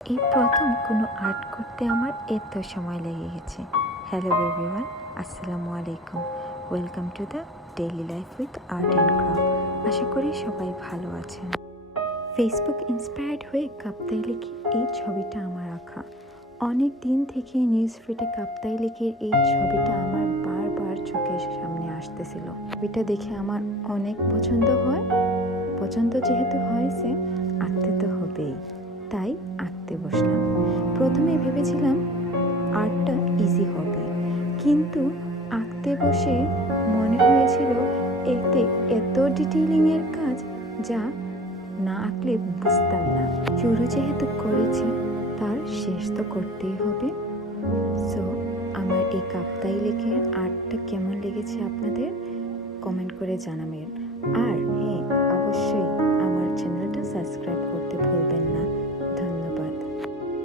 এই প্রথম কোনো আর্ট করতে আমার এত সময় লেগে গেছে। হ্যালো এভরিওয়ান, আসসালামু আলাইকুম। Welcome to the daily life with art and craft. আশা করি সবাই ভালো আছেন। ফেসবুক ইন্সপায়ার্ড হয়ে কাপ্তাই লেকের এই ছবিটা আমার আঁকা। অনেক দিন থেকে নিউজ ফিডে কাপ্তাই লেকের এই ছবিটা আমার বারবার চোখের সামনে আসতেছিল। ছবিটা দেখে আমার অনেক পছন্দ যেহেতু হয়েছে, আঁকতে তো হবেই, তাই আঁকতে বসলাম। প্রথমে ভেবেছিলাম আর্টটা ইজি হবে, কিন্তু আঁকতে বসে মনে হয়েছিল এতে এত ডিটেইলিংয়ের কাজ যা না আঁকলে বুঝতাম না। শুরু যেহেতু করেছি তার শেষ তো করতেই হবে। সো আমার এই কাপ্তাই লেকের আর্টটা কেমন লেগেছে আপনাদের কমেন্ট করে জানাবেন। আর হ্যাঁ, অবশ্যই আমার চ্যানেলটা সাবস্ক্রাইব করতে ভুলবেন না।